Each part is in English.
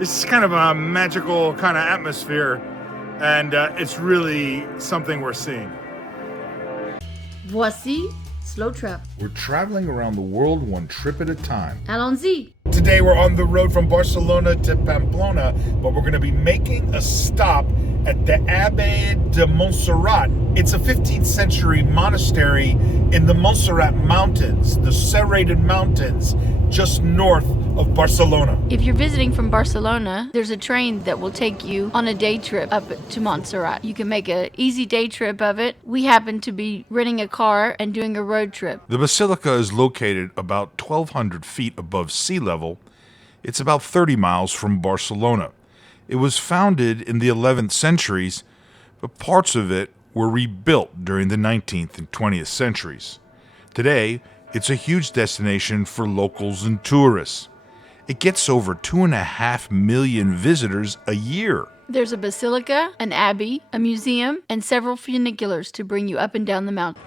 It's kind of a magical kind of atmosphere, and it's really something we're seeing. Voici Slow Travel. We're traveling around the world one trip at a time. Allons-y. Today we're on the road from Barcelona to Pamplona, but we're going to be making a stop at the Abbey de Montserrat. It's a 15th century monastery in the Montserrat Mountains, the Serratated Mountains, just north of Barcelona. If you're visiting from Barcelona, there's a train that will take you on a day trip up to Montserrat. You can make an easy day trip of it. We happen to be renting a car and doing a road trip. The basilica is located about 1,200 feet above sea level. It's about 30 miles from Barcelona. It was founded in the 11th centuries, but parts of it were rebuilt during the 19th and 20th centuries. Today, it's a huge destination for locals and tourists. It gets over 2.5 million visitors a year. There's a basilica, an abbey, a museum, and several funiculars to bring you up and down the mountain.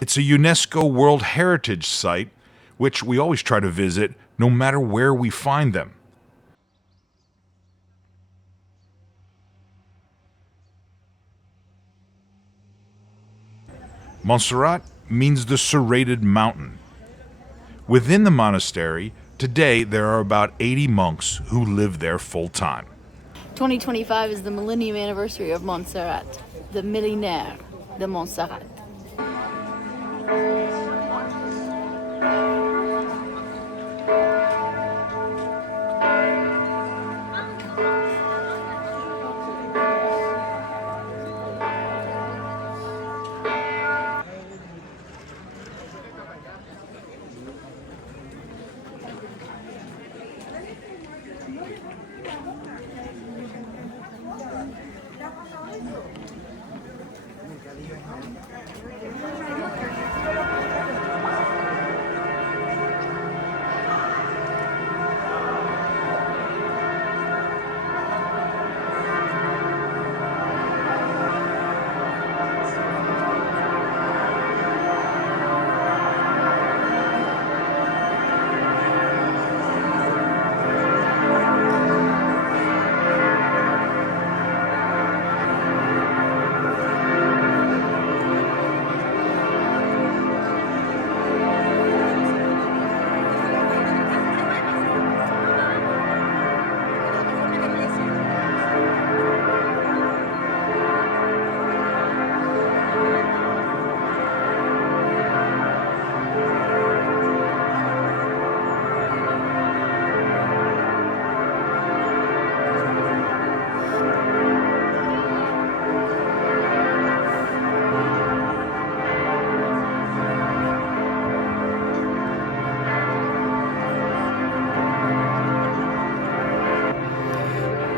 It's a UNESCO World Heritage site, which we always try to visit no matter where we find them. Montserrat means the serrated mountain. Within the monastery, today there are about 80 monks who live there full time. 2025 is the millennium anniversary of Montserrat, the Millénaire de Montserrat.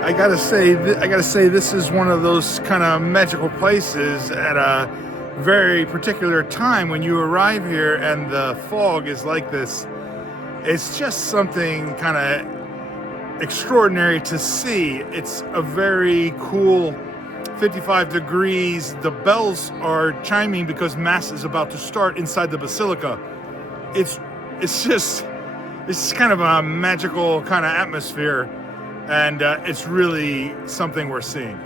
I gotta say, this is one of those kind of magical places at a very particular time when you arrive here and the fog is like this. It's just something kind of extraordinary to see. It's a very cool 55 degrees. The bells are chiming because Mass is about to start inside the basilica. It's kind of a magical kind of atmosphere, and it's really something we're seeing.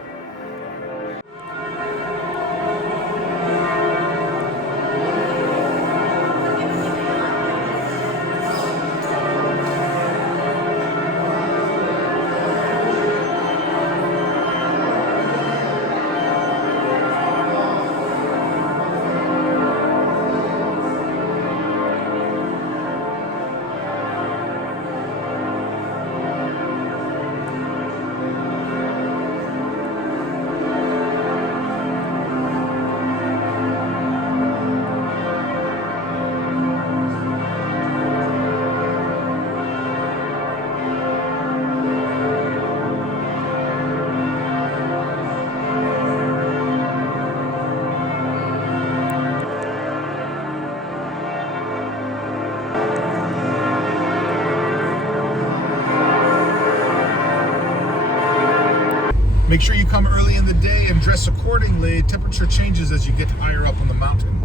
Make sure you come early in the day and dress accordingly. Temperature changes as you get higher up on the mountain.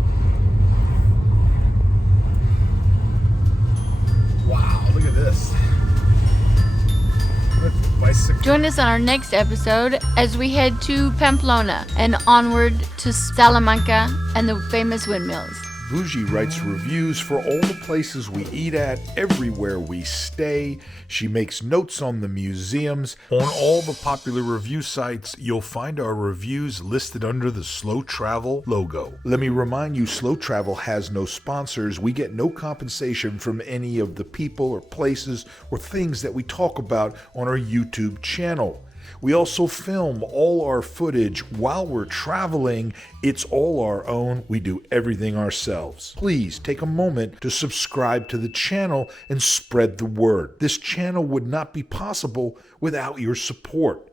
Wow, look at this. Bicycle. Join us on our next episode as we head to Pamplona and onward to Salamanca and the famous windmills. Bougie writes reviews for all the places we eat at, everywhere we stay. She makes notes on the museums. On all the popular review sites, you'll find our reviews listed under the Slow Travel logo. Let me remind you, Slow Travel has no sponsors. We get no compensation from any of the people or places or things that we talk about on our YouTube channel. We also film all our footage while we're traveling. It's all our own. We do everything ourselves. Please take a moment to subscribe to the channel and spread the word. This channel would not be possible without your support.